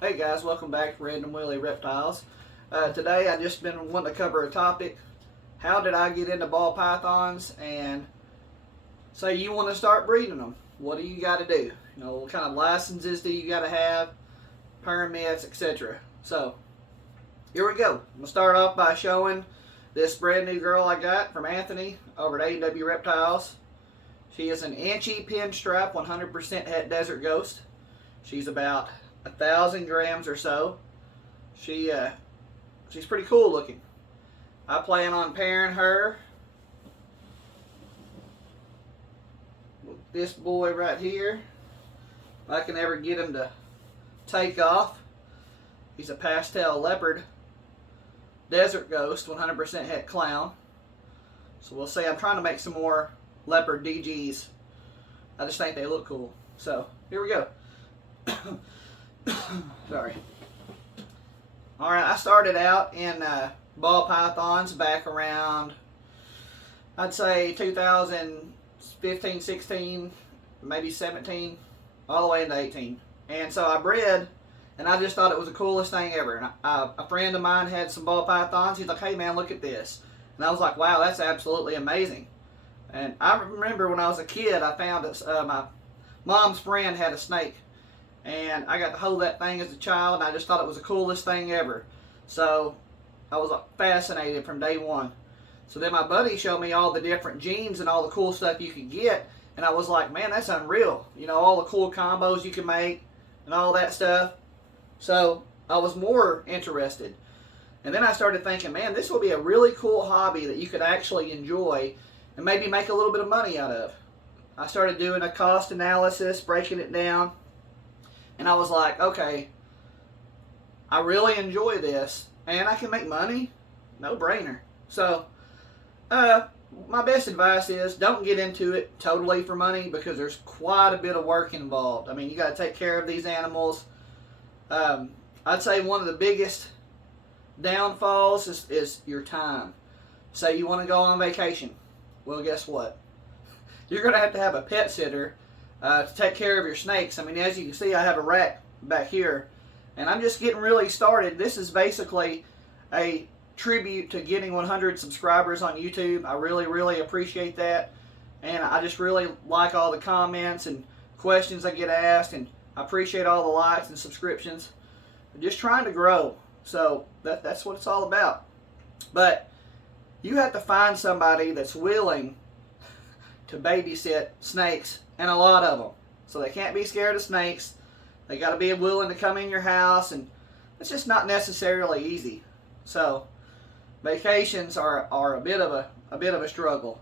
Hey guys, welcome back to Random Willie Reptiles. Today I just been wanting to cover a topic. How did I get into ball pythons? And say you want to start breeding them. What do you got to do? What kind of licenses do you got to have? Permits, etc. So here we go. I'm going to start off by showing this brand new girl I got from Anthony over at A&W Reptiles. She is an Inchy Pinstripe 100% Het Desert Ghost. She's about 1,000 grams or so. She's pretty cool looking. I plan on pairing her with this boy right here. If I can ever get him to take off. He's a pastel leopard desert ghost, 100% het clown. So we'll see. I'm trying to make some more leopard DGs. I just think they look cool. So here we go. Sorry. Alright, I started out in ball pythons back around, I'd say 2015, 16, maybe 17, all the way into 18. And so I bred, and I just thought it was the coolest thing ever. And a friend of mine had some ball pythons. He's like, hey man, look at this. And I was like, wow, that's absolutely amazing. And I remember when I was a kid, I found my mom's friend had a snake. And I got to hold that thing as a child, and I just thought it was the coolest thing ever. So I was fascinated from day one. So then my buddy showed me all the different genes and all the cool stuff you could get, and I was like, man, that's unreal. All the cool combos you can make and all that stuff. So I was more interested. And then I started thinking, man, this would be a really cool hobby that you could actually enjoy and maybe make a little bit of money out of. I started doing a cost analysis, breaking it down. And I was like, okay, I really enjoy this, and I can make money. No brainer. So, my best advice is don't get into it totally for money, because there's quite a bit of work involved. I mean, you got to take care of these animals. I'd say one of the biggest downfalls is your time. Say you want to go on vacation. Well, guess what? You're going to have a pet sitter to take care of your snakes. I mean, as you can see, I have a rack back here, and I'm just getting really started. This is basically a tribute to getting 100 subscribers on YouTube. I really, really appreciate that, and I just really like all the comments and questions I get asked, and I appreciate all the likes and subscriptions. I'm just trying to grow, so that's what it's all about. But you have to find somebody that's willing to babysit snakes, and a lot of them. So they can't be scared of snakes. They got to be willing to come in your house, and it's just not necessarily easy. So vacations are a bit of a struggle.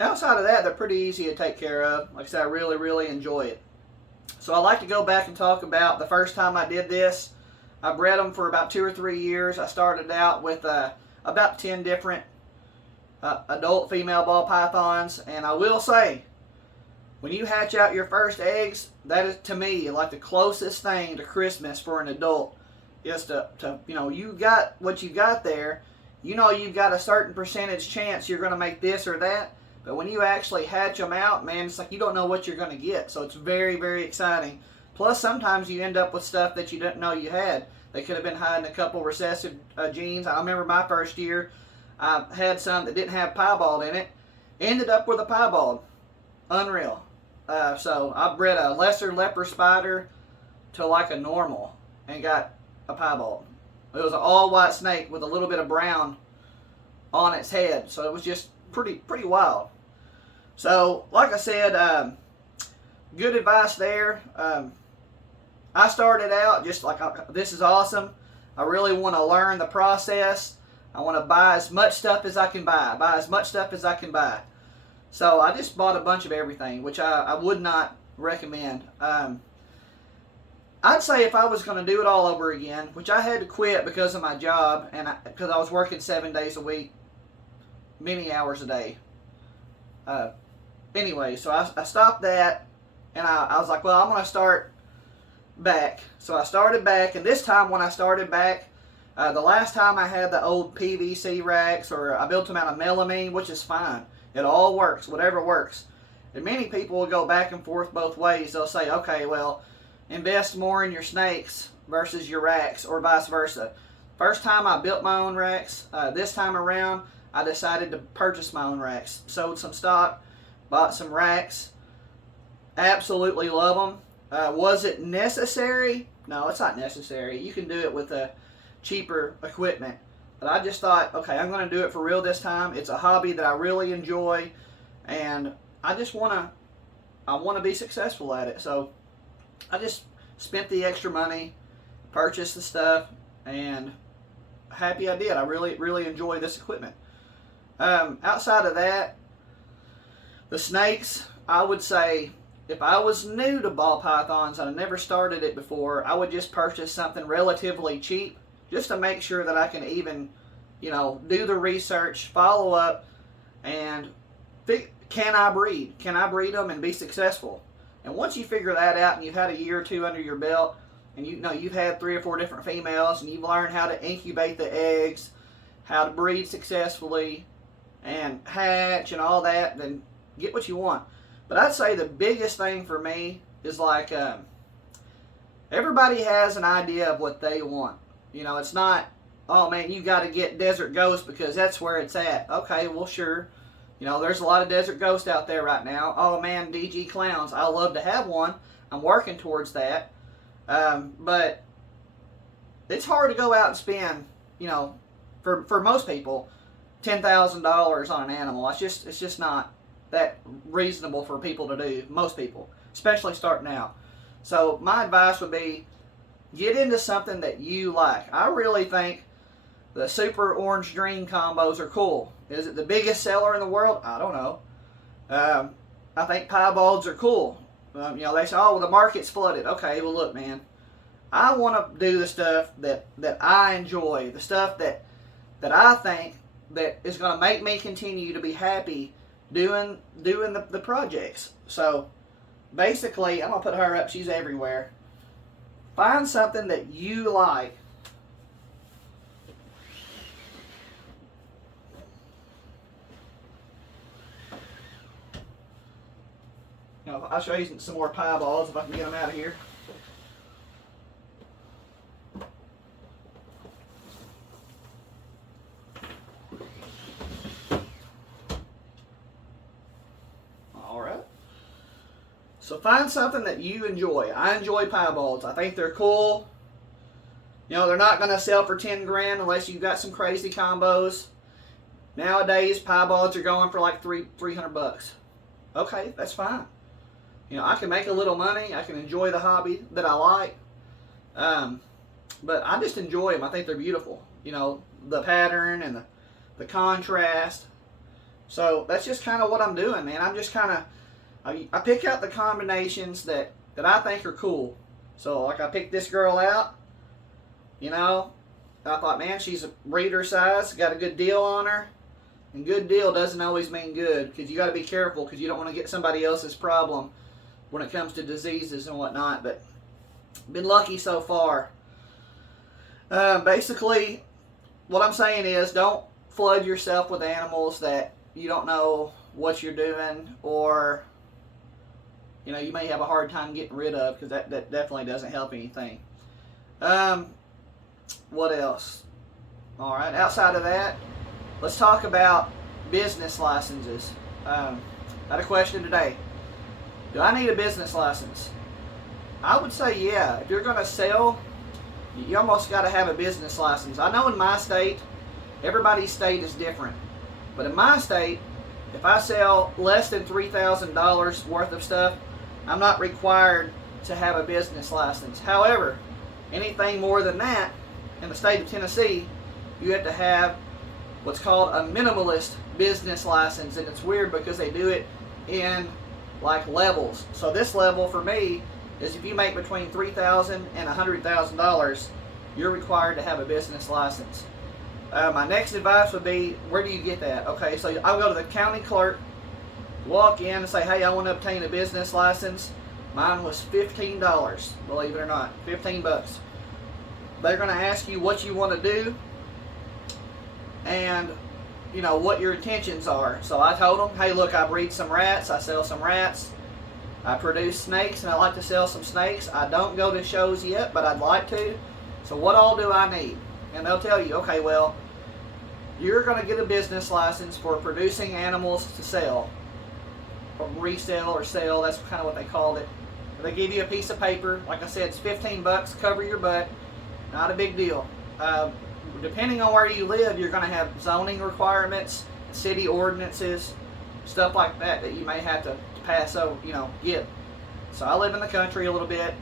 Outside of that, they're pretty easy to take care of. Like I said, I really, really enjoy it. So I like to go back and talk about the first time I did this. I bred them for about 2 or 3 years. I started out with about 10 different adult female ball pythons, and I will say, when you hatch out your first eggs, that is, to me, like the closest thing to Christmas for an adult is to you got what you got there. You've got a certain percentage chance you're going to make this or that, but when you actually hatch them out, man, it's like you don't know what you're going to get. So it's very, very exciting. Plus, sometimes you end up with stuff that you didn't know you had. They could have been hiding a couple recessive genes. I remember my first year, I had some that didn't have piebald in it. Ended up with a piebald. Unreal. So I bred a lesser leopard spider to like a normal and got a piebald. It was an all-white snake with a little bit of brown on its head. So it was just pretty wild. So, like I said, good advice there. I started out just like, this is awesome. I really want to learn the process. I want to buy as much stuff as I can buy. So I just bought a bunch of everything, which I would not recommend. I'd say if I was going to do it all over again, which I had to quit because of my job, and because I was working 7 days a week, many hours a day. Anyway, so I stopped that, and I was like, well, I'm going to start back. So I started back, and this time when I started back, the last time I had the old PVC racks, or I built them out of melamine, which is fine. It all works, whatever works. And many people will go back and forth both ways. They'll say, okay, well, invest more in your snakes versus your racks, or vice versa. First time I built my own racks. This time around, I decided to purchase my own racks. Sold some stock, bought some racks. Absolutely love them. Was it necessary? No, it's not necessary. You can do it with cheaper equipment. But I just thought, okay, I'm going to do it for real this time. It's a hobby that I really enjoy, and I just want to be successful at it. So I just spent the extra money, purchased the stuff, and happy I did. I really enjoy this equipment. Outside of that, the snakes, I would say, if I was new to ball pythons and I never started it before, I would just purchase something relatively cheap just to make sure that I can even, do the research, follow up, and can I breed? Can I breed them and be successful? And once you figure that out and you've had a year or two under your belt, and you've had 3 or 4 different females, and you've learned how to incubate the eggs, how to breed successfully, and hatch and all that, then get what you want. But I'd say the biggest thing for me is like everybody has an idea of what they want. It's not, oh man, you got to get Desert Ghost because that's where it's at. Okay, well sure. There's a lot of Desert Ghost out there right now. Oh man, DG Clowns. I love to have one. I'm working towards that. But it's hard to go out and spend, for most people, $10,000 on an animal. It's just not that reasonable for people to do. Most people, especially starting out. So my advice would be, get into something that you like. I really think the Super Orange Dream combos are cool. Is it the biggest seller in the world? I don't know. I think piebalds are cool. They say, oh, well, the market's flooded. Okay, well, look, man. I want to do the stuff that I enjoy, the stuff that I think that is going to make me continue to be happy doing the projects. So, basically, I'm going to put her up. She's everywhere. Find something that you like. I'll show you some more pieballs if I can get them out of here. All right. So find something that you enjoy. I enjoy pieballs. I think they're cool. They're not going to sell for 10 grand unless you've got some crazy combos. Nowadays, pieballs are going for like $300. Okay, that's fine. I can make a little money. I can enjoy the hobby that I like. But I just enjoy them. I think they're beautiful. The pattern and the contrast. So that's just kind of what I'm doing, man. I'm just kind of, I pick out the combinations that I think are cool. So like I picked this girl out. I thought, man, she's a breeder size. Got a good deal on her. And good deal doesn't always mean good, because you got to be careful, because you don't want to get somebody else's problem when it comes to diseases and whatnot. But been lucky so far. Basically, what I'm saying is, don't flood yourself with animals that you don't know what you're doing, or you may have a hard time getting rid of, because that definitely doesn't help anything. What else? All right, outside of that, let's talk about business licenses. Got a question today. Do I need a business license? I would say yeah. If you're going to sell, you almost got to have a business license. I know in my state, everybody's state is different. But in my state, if I sell less than $3,000 worth of stuff, I'm not required to have a business license. However, anything more than that, in the state of Tennessee, you have to have what's called a minimalist business license. And it's weird because they do it in like levels. So this level for me is if you make between $3,000 and $100,000, you're required to have a business license. My next advice would be, where do you get that? Okay, so I'll go to the county clerk, walk in and say, hey, I want to obtain a business license. Mine was $15, believe it or not, 15 bucks. They're going to ask you what you want to do and what your intentions are. So I told them, hey, look, I breed some rats, I sell some rats. I produce snakes, and I like to sell some snakes. I don't go to shows yet, but I'd like to. So what all do I need? And they'll tell you, okay, well, you're going to get a business license for producing animals to sell, or resell or sell. That's kind of what they called it. They give you a piece of paper. Like I said, it's $15, cover your butt. Not a big deal. Depending on where you live, you're going to have zoning requirements, city ordinances, stuff like that that you may have to pass over, get. So I live in the country a little bit.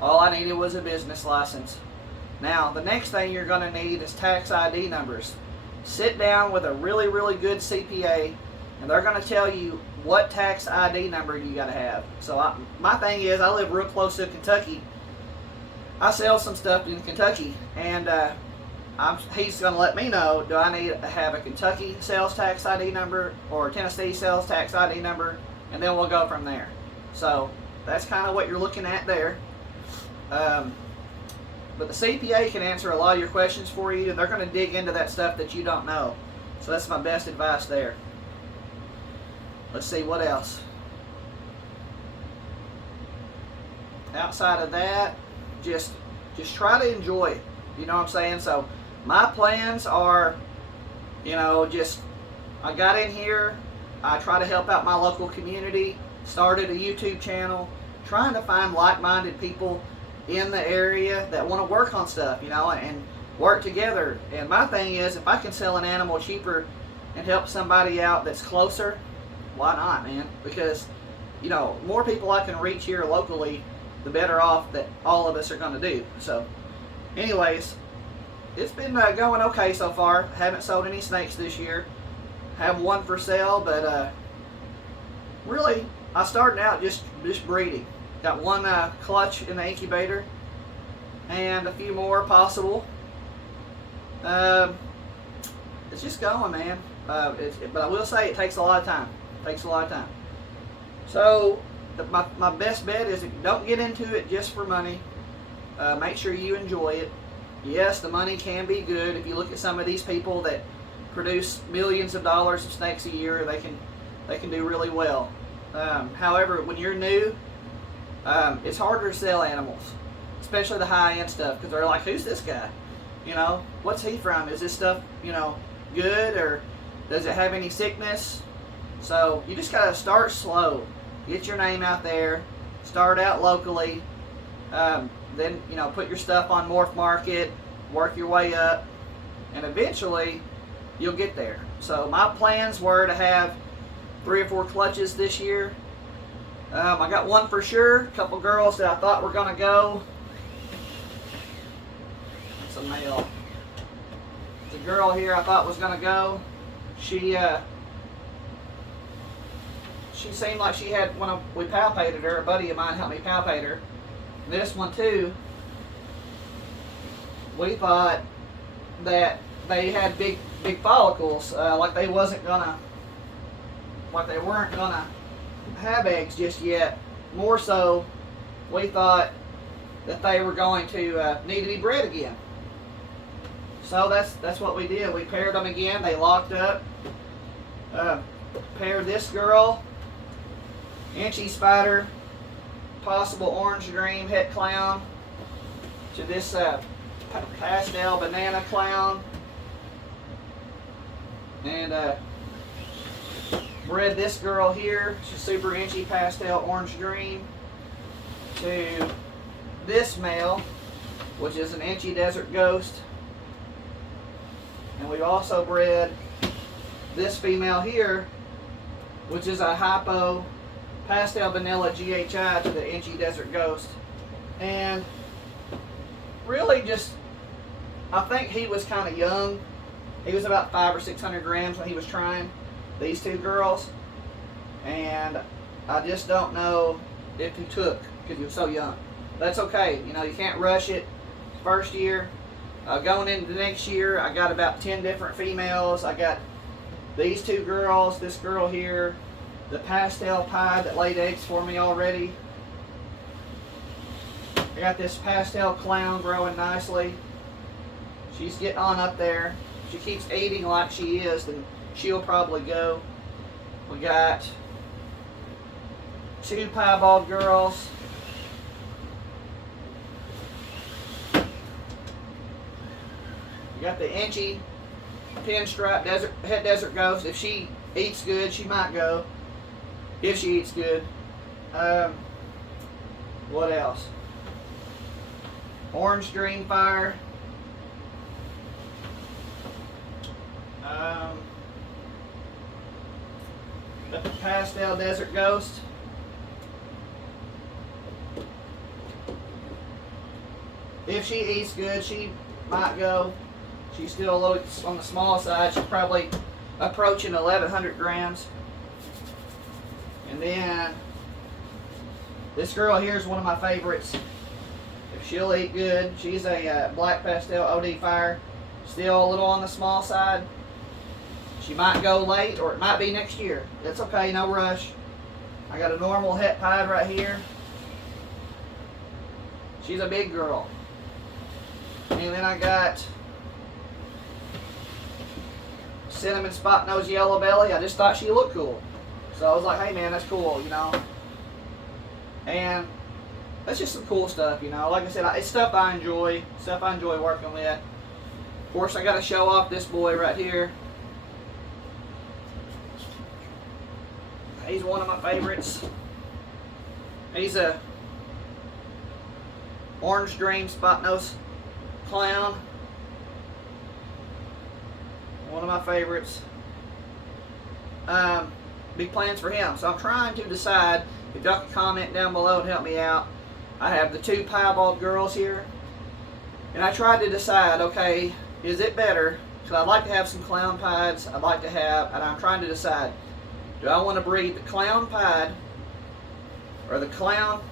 All I needed was a business license. Now, the next thing you're going to need is tax ID numbers. Sit down with a really, really good CPA, and they're going to tell you what tax ID number you got to have. So my thing is, I live real close to Kentucky. I sell some stuff in Kentucky, and he's going to let me know, do I need to have a Kentucky sales tax ID number or a Tennessee sales tax ID number, and then we'll go from there. So that's kind of what you're looking at there. But the CPA can answer a lot of your questions for you, and they're going to dig into that stuff that you don't know. So that's my best advice there. Let's see, what else? Outside of that, just try to enjoy it. You know what I'm saying? So my plans are, I got in here, I try to help out my local community, started a YouTube channel, trying to find like-minded people in the area that want to work on stuff, and work together. And my thing is, if I can sell an animal cheaper and help somebody out that's closer, why not, man? Because, more people I can reach here locally, the better off that all of us are going to do. So, anyways, it's been going okay so far. Haven't sold any snakes this year. Have one for sale, but really, I started out just breeding. Got one clutch in the incubator, and a few more possible. It's just going, man. But I will say it takes a lot of time. So my best bet is, don't get into it just for money. Make sure you enjoy it. Yes, the money can be good. If you look at some of these people that produce millions of dollars of snakes a year, they can do really well. However, when you're new, it's harder to sell animals, especially the high-end stuff, because they're like, who's this guy? What's he from? Is this stuff, good, or does it have any sickness? So you just got to start slow. Get your name out there. Start out locally. Then, put your stuff on Morph Market. Work your way up. And eventually, you'll get there. So my plans were to have 3 or 4 clutches this year. I got one for sure. A couple girls that I thought were going to go. It's a male. It's a girl here I thought was going to go. She seemed like she had, when we palpated her, a buddy of mine helped me palpate her. This one too, we thought that they had big follicles, like they weren't gonna have eggs just yet. More so, we thought that they were going to need to be bred again. So that's what we did. We paired them again. They locked up. Paired this girl, Inchy Spider, possible orange dream het clown, to this pastel banana clown, and bred this girl here. She's super inchy pastel orange dream, to this male, which is an inchy desert ghost. And we've also bred this female here, which is a hypo pastel vanilla GHI, to the inchy desert ghost. And really just, I think he was kind of young. He was about 500 or 600 grams when he was trying these 2 girls. And I just don't know if he took, because he was so young. That's okay. You can't rush it. First year. Going into the next year, I got about 10 different females. I got these 2 girls, this girl here, the pastel pie that laid eggs for me already. I got this pastel clown growing nicely. She's getting on up there. If she keeps eating like she is, then she'll probably go. We got 2 piebald girls. You got the Inchy pinstripe desert ghost. If she eats good, she might go. If she eats good. What else? Orange Dreamfire. Got the Pastel Desert Ghost. If she eats good, she might go. She's still a little on the small side. She's probably approaching 1,100 grams. And then this girl here is one of my favorites. If she'll eat good, she's a Black Pastel OD Fire. Still a little on the small side. She might go late, or it might be next year. That's okay, no rush. I got a normal het pied right here. She's a big girl. And then I got Cinnamon Spot Nose Yellow Belly. I just thought she looked cool. So I was like, hey man, that's cool, you know. And that's just some cool stuff, you know. Like I said, it's stuff I enjoy. Stuff I enjoy working with. Of course, I got to show off this boy right here. He's one of my favorites. He's a Orange Dream Spot Nose Clown. One of my favorites. Big plans for him. So I'm trying to decide. If y'all can comment down below and help me out. I have the 2 piebald girls here. And I tried to decide, okay, is it better? Because I'd like to have some clown pieds. I'd like to have, and I'm trying to decide. Do I want to breed the clown pied or the clown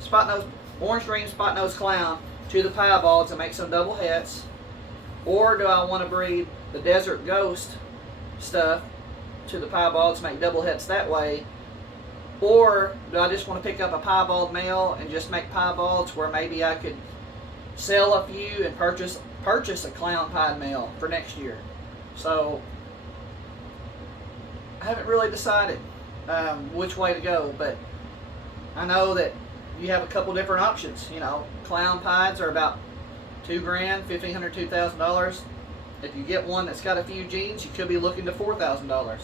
spot nose, Orange Dream Spot Nose Clown to the piebalds and make some double hets? Or do I want to breed the Desert Ghost stuff to the piebalds, make double hets that way? Or do I just want to pick up a piebald male and just make piebalds where maybe I could sell a few and purchase a clown pied male for next year? So I haven't really decided which way to go, but I know that you have a couple different options. You know, clown pieds are about $2 grand, $1,500, $2,000. If you get one that's got a few genes, you could be looking to $4,000.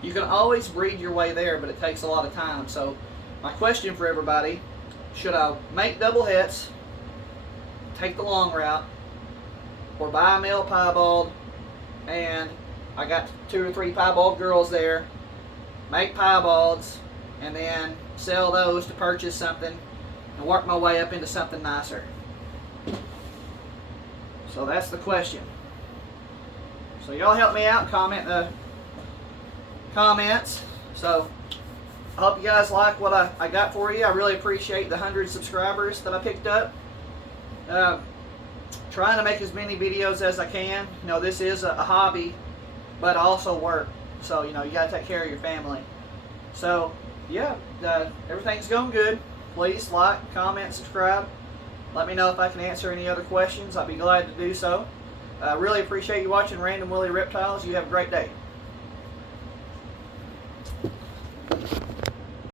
You can always breed your way there, but it takes a lot of time. So my question for everybody, should I make double hets, take the long route, or buy a male piebald, and I got 2 or 3 piebald girls there, make piebalds, and then sell those to purchase something and work my way up into something nicer? So that's the question. So y'all help me out, comment in the comments. So I hope you guys like what I got for you. I really appreciate the 100 subscribers that I picked up. Trying to make as many videos as I can. You know, this is a hobby, but also work. So, you know, you got to take care of your family. So, yeah, everything's going good. Please like, comment, subscribe. Let me know if I can answer any other questions. I'll be glad to do so. I really appreciate you watching Random Willie Reptiles. You have a great day.